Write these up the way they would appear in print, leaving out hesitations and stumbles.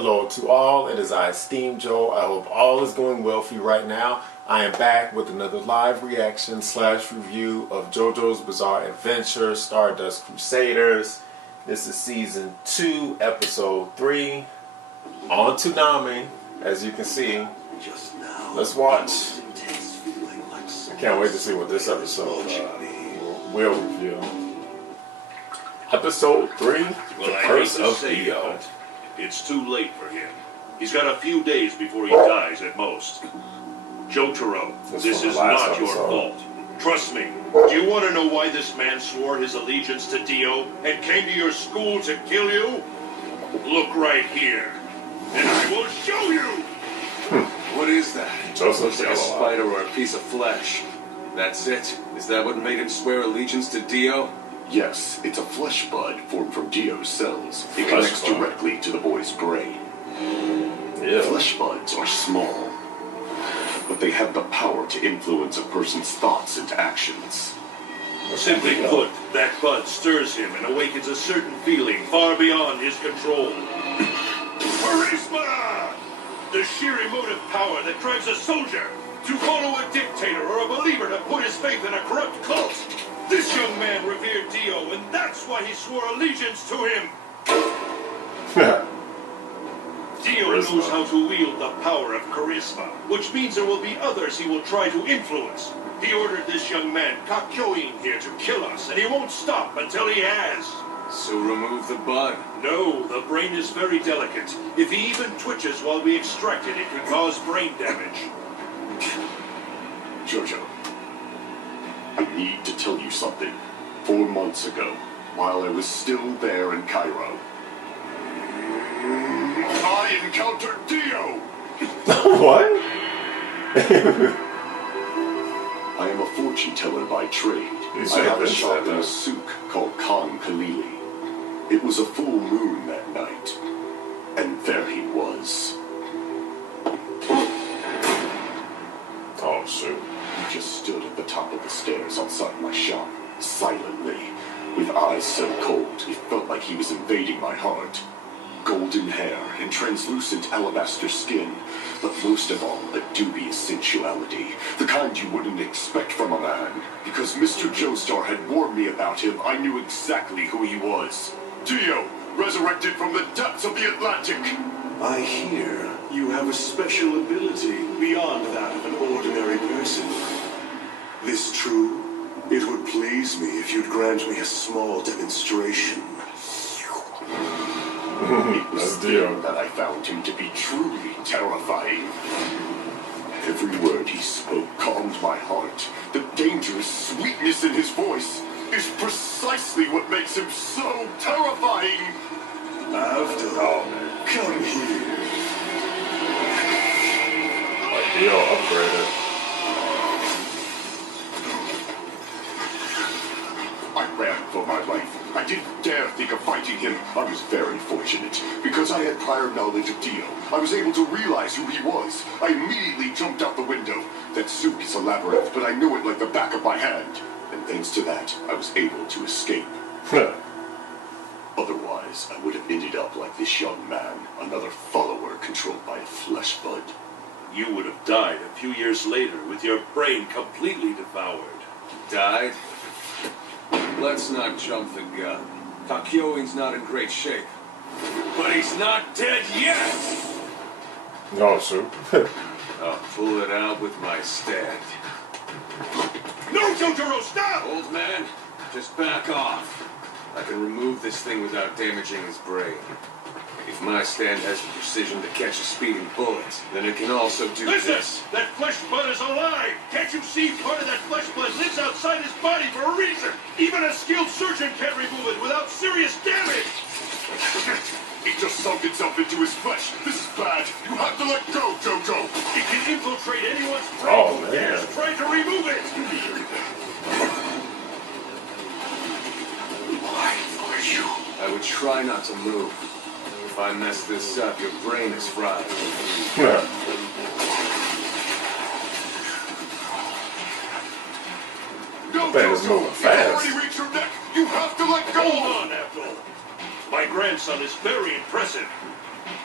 Hello to all, it is I, steamjoe. I hope all is going well for you right now. I am back with another live reaction / review of JoJo's Bizarre Adventure, Stardust Crusaders. This is season 2, episode 3, on Toonami, as you can see. Let's watch. I can't wait to see what this episode will review. Episode 3, The Curse of Dio. It's too late for him. He's got a few days before he dies at most. Jotaro, this is not your fault. Trust me. Do you want to know why this man swore his allegiance to Dio and came to your school to kill you? Look right here, and I will show you! What is that? Just looks like a spider or a piece of flesh. That's it? Is that what made him swear allegiance to Dio? Yes, it's a flesh bud formed from Dio's cells. It connects directly to the boy's brain. Yeah. Flesh buds are small, but they have the power to influence a person's thoughts and actions. Simply put, that bud stirs him and awakens a certain feeling far beyond his control. Charisma! The sheer emotive power that drives a soldier to follow a dictator or a believer to put his faith in a corrupt cult. This young man revered Dio, and that's why he swore allegiance to him. Dio knows how to wield the power of charisma, which means there will be others he will try to influence. He ordered this young man, Kakyoin, here to kill us, and he won't stop until he has. So remove the bud. No, the brain is very delicate. If he even twitches while we extract it, it could cause brain damage. Jojo, I need to tell you something. 4 months ago, while I was still there in Cairo, I encountered Dio! What? I am a fortune teller by trade. I have a shop in a souk called Khan Khalili. It was a full moon that night, and there he was. Oh, shoot. He just stood at the top of the stairs outside my shop, silently, with eyes so cold it felt like he was invading my heart. Golden hair and translucent alabaster skin, but most of all, a dubious sensuality, the kind you wouldn't expect from a man. Because Mr. Joestar had warned me about him, I knew exactly who he was. Dio, resurrected from the depths of the Atlantic. I hear you have a special ability beyond that of an ordinary person. This true? It would please me if you'd grant me a small demonstration. It was then that I found him to be truly terrifying. Every word he spoke calmed my heart. The dangerous sweetness in his voice is precisely what makes him so terrifying. After all, come here. Like Dio upgraded. I ran for my life. I didn't dare think of fighting him. I was very fortunate. Because I had prior knowledge of Dio, I was able to realize who he was. I immediately jumped out the window. That souk is a labyrinth, but I knew it like the back of my hand. And thanks to that, I was able to escape. Otherwise, I would have ended up like this young man, another follower controlled by a flesh bud. You would have died a few years later with your brain completely devoured. Died? Let's not jump the gun. Kakyoin's not in great shape. But he's not dead yet! No, shoot. I'll pull it out with my stand. No, Jotaro, stop! Old man, just back off. I can remove this thing without damaging his brain. If my stand has the precision to catch a speeding bullet, then it can also do this. That flesh bud is alive! Can't you see part of that flesh bud lives outside his body for a reason? Even a skilled surgeon can't remove it without serious damage! It just sunk itself into his flesh. This is bad. You have to let go, Jojo. It can infiltrate anyone's brain who dares try to remove it! Why are you? I would try not to move. If I mess this up, your brain is fried. No, Ben is moving fast. You've already reached your neck. You have to let go. Hold on, Abdul. My grandson is very impressive.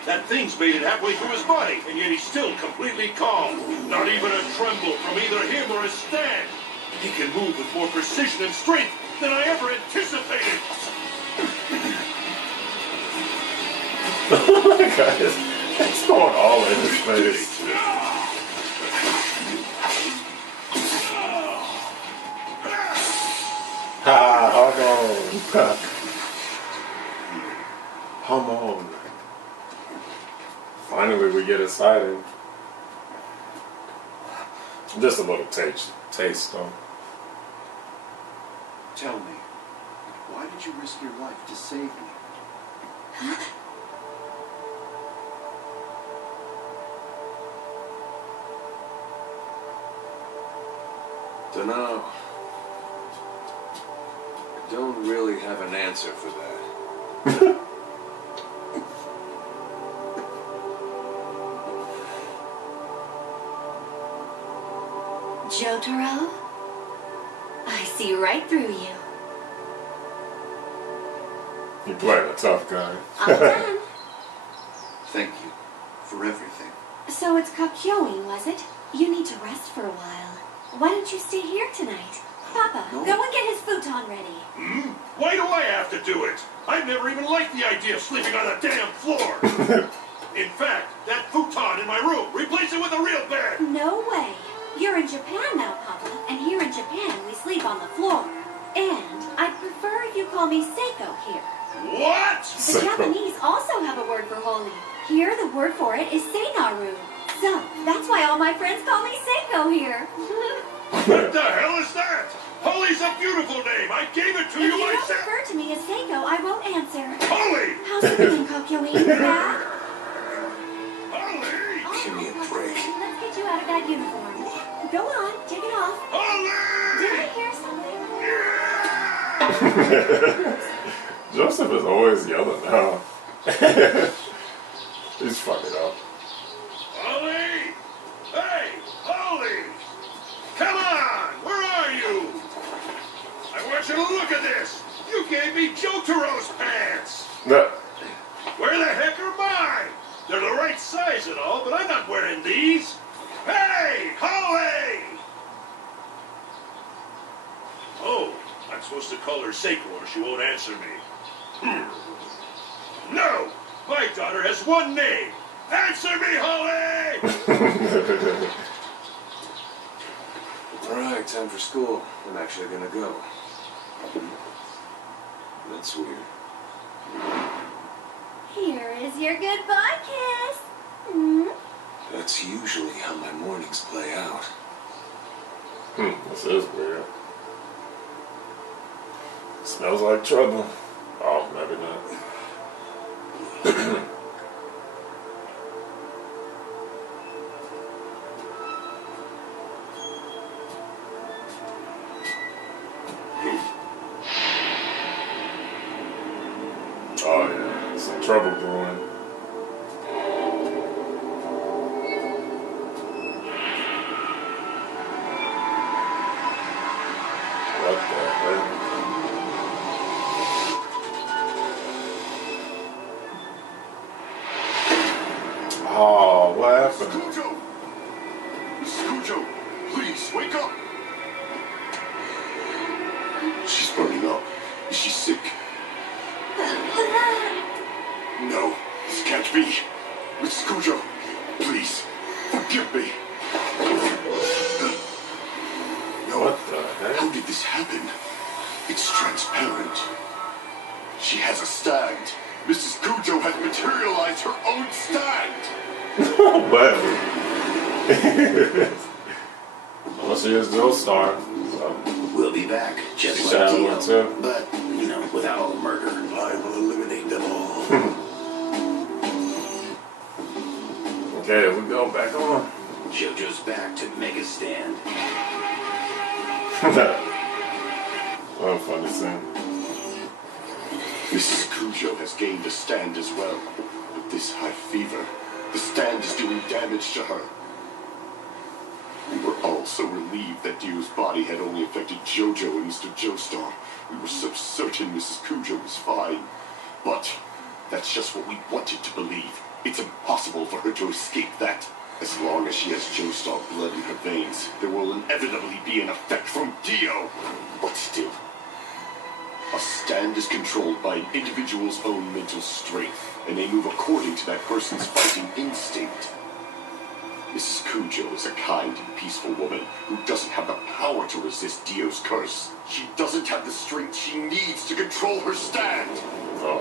That thing's made it halfway through his body, and yet he's still completely calm. Not even a tremble from either him or his stand. He can move with more precision and strength than I ever anticipated. Oh my god, it's going all in his face. Hold on. Come on. Finally, we get a sighting. Just a little taste though. Tell me, why did you risk your life to save me? Dunno. I don't really have an answer for that. Jotaro? I see right through you. You playing a tough guy. All done. Thank you for everything. So it's Kakyoin, was it? You need to rest for a while. Why don't you stay here tonight? Papa, No. go and get his futon ready. Why do I have to do it? I've never even liked the idea of sleeping on a damn floor. In fact, that futon in my room, replace it with a real bed. No way. You're in Japan now, Papa, and here in Japan we sleep on the floor. And I'd prefer if you call me Seiko here. What? The Japanese also have a word for holy. Here the word for it is Seinaru. So, that's why all my friends call me Seiko here. What the hell is that? Holy's a beautiful name. I gave it to If you. you I don't said refer to me as Seiko, I won't answer. Holy. How's it going, Kakyoin? Bad? Holy. Give me a All break. right, let's get you out of that uniform. Go on, take it off. Did I Holy. hear something? Joseph is always yelling now. He's fucking up. Holy. Hey, Holy. Come on. Where are you? I want you to look at this. You gave me Jotaro's pants. No. Where the heck are mine? They're the right size and all, but I'm not wearing these. Hey, Holly! Oh, I'm supposed to call her Seiko or she won't answer me. No! My daughter has one name. Answer me, Holly! Alright, time for school. I'm actually gonna go. That's weird. Here is your goodbye kiss. Hmm? That's usually how my mornings play out. This is weird. Smells like trouble. Oh, maybe not. Oh yeah, some trouble brewing. What the heck? Oh, what happened? Cujo! Mrs. Cujo, please, wake up! She's burning up. Is she sick? No, this can't be. Mrs. Cujo, please, forgive me. No, What the heck? how did this happen? It's transparent. She has a stand. Mrs. Cujo has materialized her own stand. But well, she is Joe Star, so We'll be back, just she like should have Tio. one too. But, you know, without all the murder. I will eliminate them all. Okay, we go back on. JoJo's back to make a stand. What a funny scene. Mrs. Cujo has gained a stand as well. With this high fever, the stand is doing damage to her. We were all so relieved that Dio's body had only affected JoJo and Mr. Joestar. We were so certain Mrs. Cujo was fine. But that's just what we wanted to believe. It's impossible for her to escape that. As long as she has Joestar blood in her veins, there will inevitably be an effect from Dio. But still, a stand is controlled by an individual's own mental strength, and they move according to that person's fighting instinct. Mrs. Cujo is a kind and peaceful woman who doesn't have the power to resist Dio's curse. She doesn't have the strength she needs to control her stand.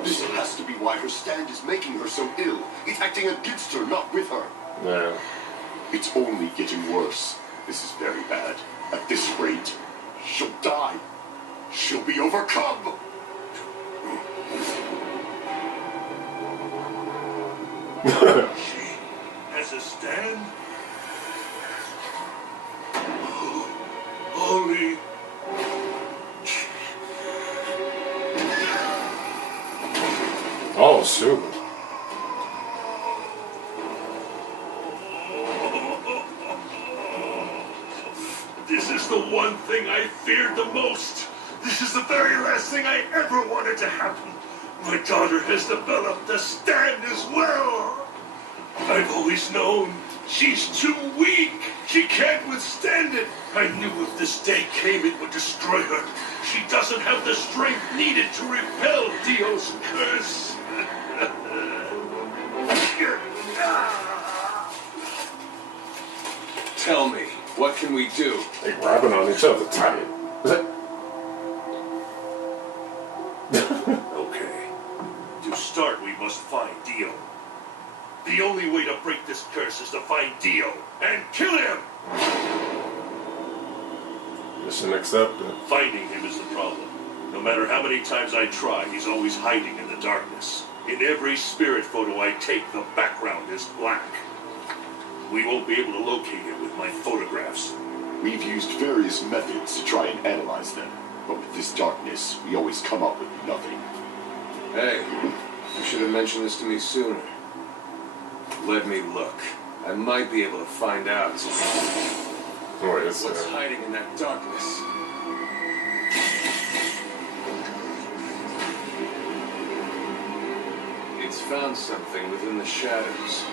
This has to be why her stand is making her so ill. It's acting against her, not with her. Yeah. It's only getting worse. This is very bad. At this rate, she'll die. She'll be overcome. She has a stand? Holy... Oh, shoot. This is the one thing I feared the most. This is the very last thing I ever wanted to happen. My daughter has developed a stand as well. I've always known she's too weak. She can't withstand it. I knew if this day came, it would destroy her. She doesn't have the strength needed to repel Dio's curse. Tell me, what can we do? They grabbing on each other tight. Okay. To start, we must find Dio. The only way to break this curse is to find Dio and kill him! Mission accepted. Finding him is the problem. No matter how many times I try, he's always hiding in the darkness. In every spirit photo I take, the background is black. We won't be able to locate him with my photographs. We've used various methods to try and analyze them, but with this darkness, we always come up with nothing. Hey, you should have mentioned this to me sooner. Let me look. I might be able to find out Where is what's that? hiding in that darkness. It's found something within the shadows.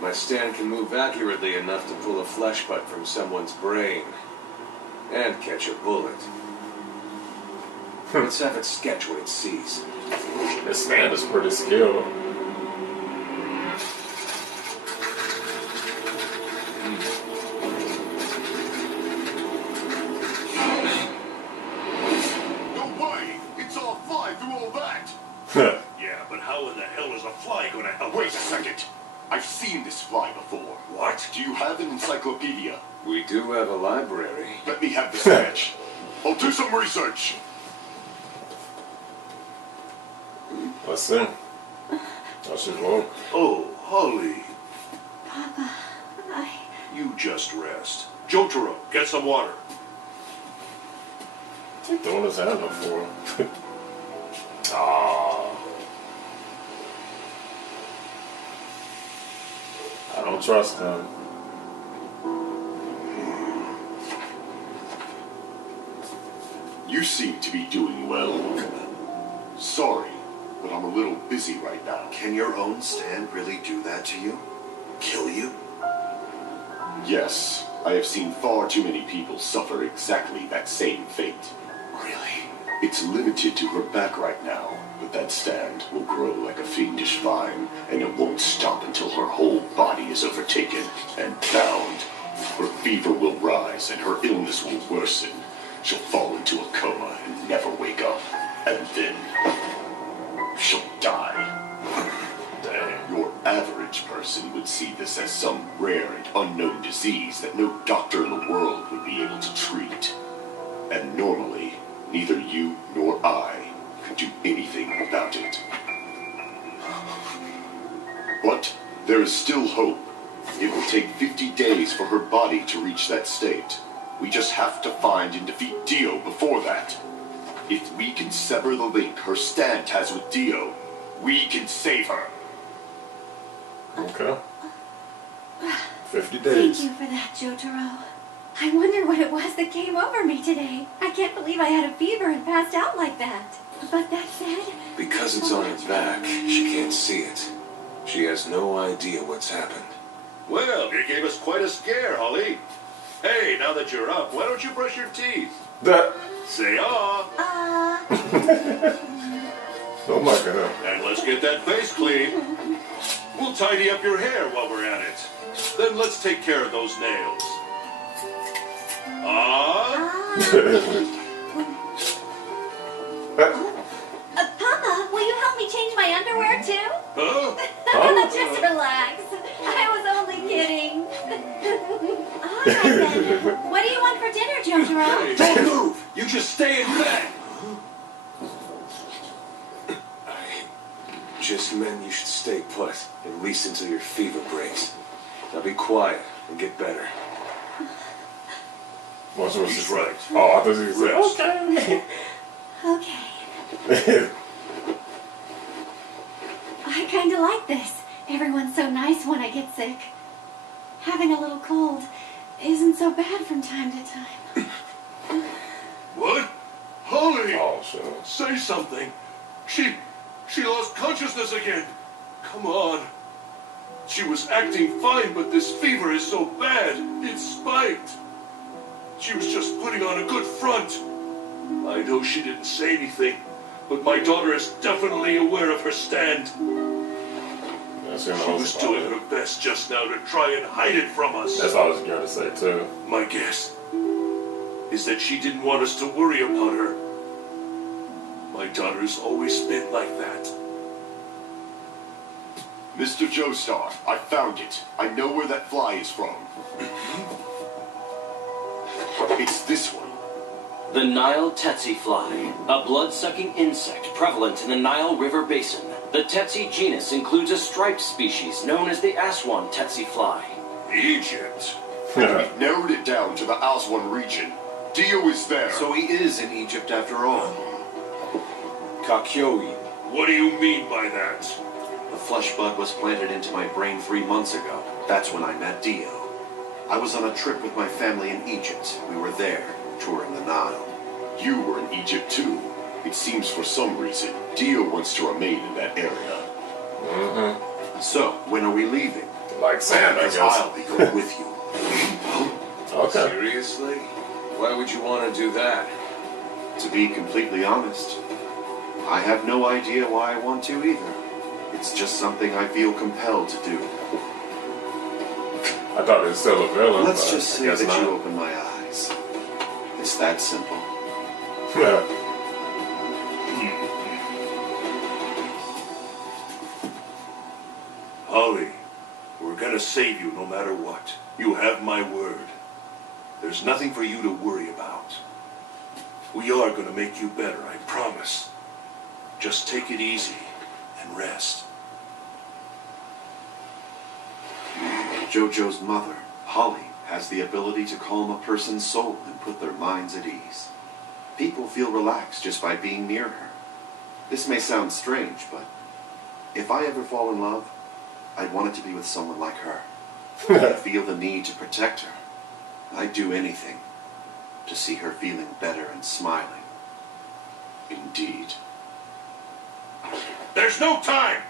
My stand can move accurately enough to pull a flesh butt from someone's brain and catch a bullet. Let's have it sketch what it sees. This stand is pretty skilled. No way! It's all fly through all that! Yeah, but how in the hell is a fly gonna help Wait a us? second! I've seen this fly before. What? Do you have an encyclopedia? We do have a library. Let me have the sketch. I'll do some research. Let's see. Oh, she's woke. Oh, Holly. Papa, You just rest. Jotaro, get some water. Throwing his hand up for her. Aww. I don't trust him. You seem to be doing well. Sorry, but I'm a little busy right now. Can your own stand really do that to you? Kill you? Yes, I have seen far too many people suffer exactly that same fate. Really? It's limited to her back right now, but that stand will grow like a fiendish vine, and it won't stop until her whole body is overtaken and bound. Her fever will rise, and her illness will worsen. She'll fall into a coma and never wake up. And then she'll die. Your average person would see this as some rare and unknown disease that no doctor in the world would be able to treat. And normally, neither you nor I could do anything about it. But there is still hope. It will take 50 days for her body to reach that state. We just have to find and defeat Dio before that. If we can sever the link her stand has with Dio, we can save her. Okay. 50 thank days. you for that, Jotaro. I wonder what it was that came over me today. I can't believe I had a fever and passed out like that. But that said... Because it's on her back, she can't see it. She has no idea what's happened. Well, you gave us quite a scare, Holly. Hey, now that you're up, why don't you brush your teeth? That. Say ah. Oh my god. And let's get that face clean. We'll tidy up your hair while we're at it. Then let's take care of those nails. Papa, will you help me change my underwear too? Huh? Just relax. I was only kidding. All right then. What do you want for dinner, Jotaro? Don't move! You just stay in bed! I just meant you should stay put, at least until your fever breaks. Now be quiet and get better. What's what He's she right. said? Oh, I thought she said, Rest. Okay. I kind of like this. Everyone's so nice when I get sick. Having a little cold isn't so bad from time to time. What? Holly! Oh, shit. Say something. She lost consciousness again. Come on. She was acting fine, but this fever is so bad, it spiked. She was just putting on a good front. I know she didn't say anything, but my daughter is definitely aware of her stand. That's She was doing her best just now to try and hide it from us. That's all I was going to say, too. My guess is that she didn't want us to worry about her. My daughter's always been like that. Mr. Joestar, I found it. I know where that fly is from. It's this one. The Nile tsetse fly, a blood-sucking insect prevalent in the Nile River basin. The tsetse genus includes a striped species known as the Aswan tsetse fly. Egypt? We've narrowed it down to the Aswan region. Dio is there. So he is in Egypt after all. Kakyoin. What do you mean by that? The flesh bud was planted into my brain 3 months ago. That's when I met Dio. I was on a trip with my family in Egypt. We were there, touring the Nile. You were in Egypt too. It seems for some reason, Dio wants to remain in that area. Mm-hmm. So, when are we leaving? Like sand, I Because guess. I'll be going with you. Okay. Seriously? Why would you want to do that? To be completely honest, I have no idea why I want to either. It's just something I feel compelled to do. I thought it was still a villain. Let's but just I say guess that not. you opened my eyes. It's that simple. Holly, we're gonna save you no matter what. You have my word. There's nothing for you to worry about. We are gonna make you better, I promise. Just take it easy and rest. JoJo's mother, Holly, has the ability to calm a person's soul and put their minds at ease. People feel relaxed just by being near her. This may sound strange, but if I ever fall in love, I'd want it to be with someone like her. I feel the need to protect her. I'd do anything to see her feeling better and smiling. Indeed. There's no time!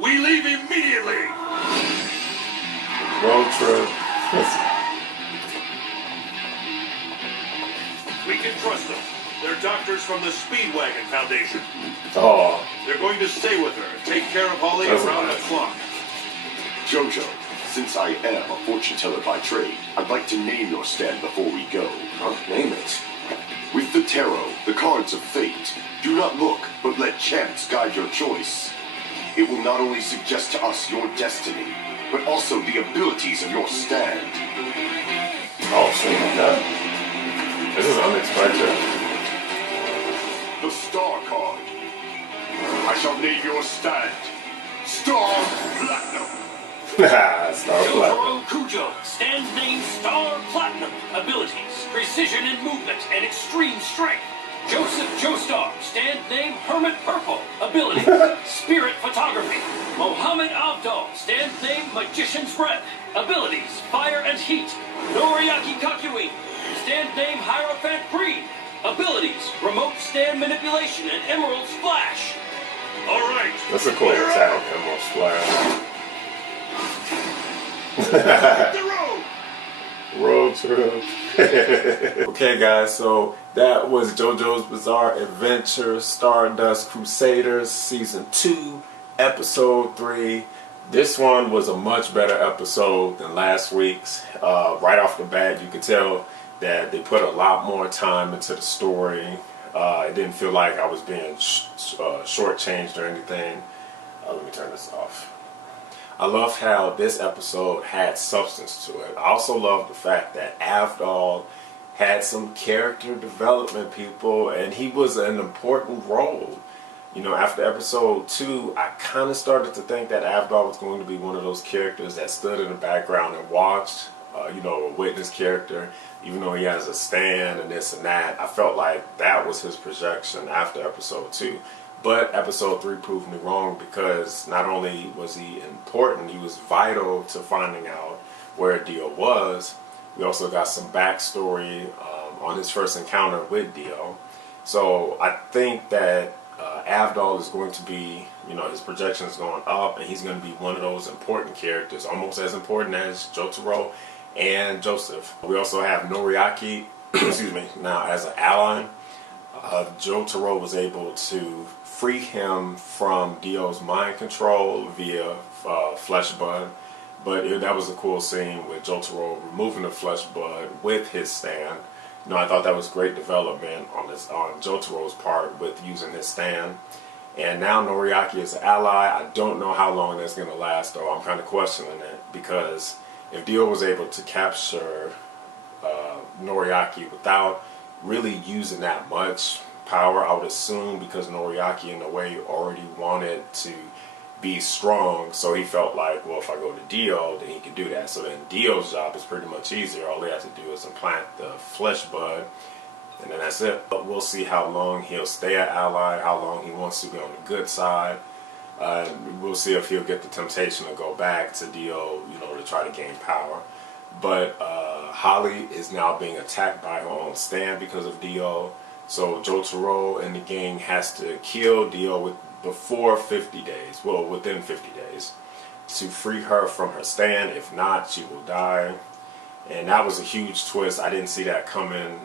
We leave immediately! Road trip. We can trust them. They're doctors from the Speedwagon Foundation. Oh, They're going to stay with her and take care of Holly That's around the nice. clock. Jojo, since I am a fortune teller by trade, I'd like to name your stand before we go. Huh? Name it. With the tarot, the cards of fate, do not look, but let chance guide your choice. It will not only suggest to us your destiny, but also the abilities of your stand. oh shit. Yeah. This is unexpected. The Star card. I shall name your stand Star Platinum. Star Platinum. Jotaro Kujo, stand name Star Platinum. Abilities, precision in movement, and extreme strength. Joseph Joestar, stand name Hermit Purple. Ability, spirit photography. Mohammed Abdul, stand name Magician's Breath. Abilities, fire and heat. Noriaki Kakyoin, Hierophant Green. Abilities, remote stand manipulation, and Emerald's Flash. All right. That's a cool clear attack, out. Emerald Splash. Hit the road. Road trip. Okay, guys, so that was JoJo's Bizarre Adventure Stardust Crusaders Season 2, Episode 3. This one was a much better episode than last week's. Right off the bat, you could tell that they put a lot more time into the story. It didn't feel like I was being shortchanged or anything. Let me turn this off. I loved how this episode had substance to it. I also loved the fact that Avdol had some character development, people, and he was an important role. You know, after episode 2, I kind of started to think that Avdol was going to be one of those characters that stood in the background and watched, you know, a witness character, even though he has a stand and this and that. I felt like that was his projection after episode 2. But episode 3 proved me wrong, because not only was he important, he was vital to finding out where Dio was. We also got some backstory on his first encounter with Dio. So I think that Avdol is going to be, you know, his projection is going up, and he's going to be one of those important characters, almost as important as Jotaro and Joseph. We also have Noriaki, excuse me, now as an ally. Jotaro was able to free him from Dio's mind control via flesh bud, but that was a cool scene with Jotaro removing the flesh bud with his stand. You know, I thought that was great development on Jotaro's part with using his stand. And now Noriaki is an ally. I don't know how long that's going to last, though. I'm kind of questioning it, because if Dio was able to capture Noriaki without really using that much power, I would assume, because Noriaki in a way already wanted to be strong, so he felt like, well, if I go to Dio, then he can do that. So then Dio's job is pretty much easier. All he has to do is implant the flesh bud, and then that's it. But we'll see how long he'll stay an ally, how long he wants to be on the good side. We'll see if he'll get the temptation to go back to Dio, you know, to try to gain power. But Holly is now being attacked by her own stand because of Dio. So Jotaro and the gang has to kill Dio before 50 days, well, within 50 days, to free her from her stand. If not, she will die. And that was a huge twist. I didn't see that coming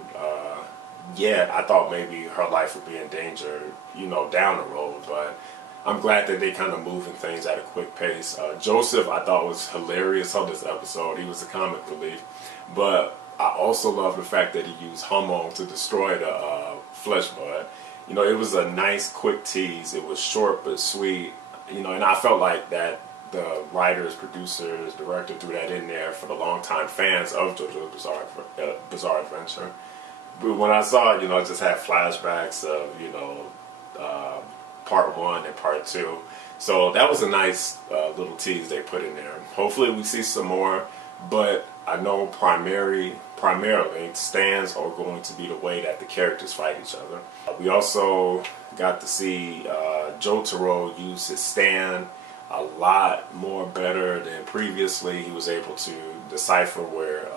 yet. I thought maybe her life would be in danger, you know, down the road. But I'm glad that they kind of moving things at a quick pace. Joseph, I thought, was hilarious on this episode. He was a comic relief. But I also love the fact that he used Hamon to destroy the flesh bud. You know, it was a nice, quick tease. It was short but sweet. You know, and I felt like that the writers, producers, director threw that in there for the longtime fans of JoJo's Bizarre Adventure. But when I saw it, you know, I just had flashbacks of, you know, part 1 and part 2. So that was a nice little tease they put in there. Hopefully we see some more, but I know primarily stands are going to be the way that the characters fight each other. We also got to see Jotaro use his stand a lot more better than previously. He was able to decipher where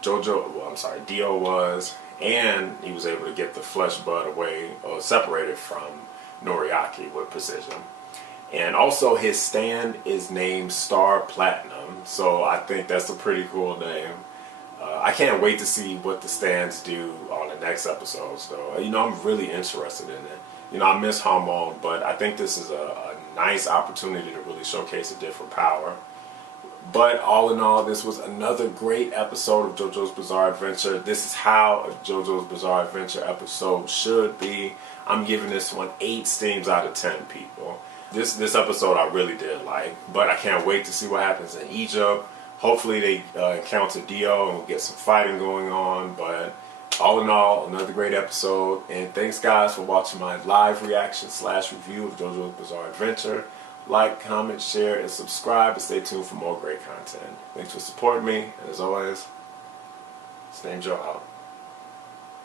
Dio was, and he was able to get the flesh bud away, or separated from Noriaki with precision. And also his stand is named Star Platinum, so I think that's a pretty cool name. I can't wait to see what the stands do on the next episodes, though. You know, I'm really interested in it. You know, I miss Hamon, but I think this is a nice opportunity to really showcase a different power. But all in all, this was another great episode of JoJo's Bizarre Adventure. This is how a JoJo's Bizarre Adventure episode should be. I'm giving this one 8 steams out of 10, people. This episode I really did like, but I can't wait to see what happens in Egypt. Hopefully they encounter Dio and we'll get some fighting going on. But all in all, another great episode. And thanks, guys, for watching my live reaction / review of JoJo's Bizarre Adventure. Like, comment, share, and subscribe, and stay tuned for more great content. Thanks for supporting me, and as always, steamjoe out.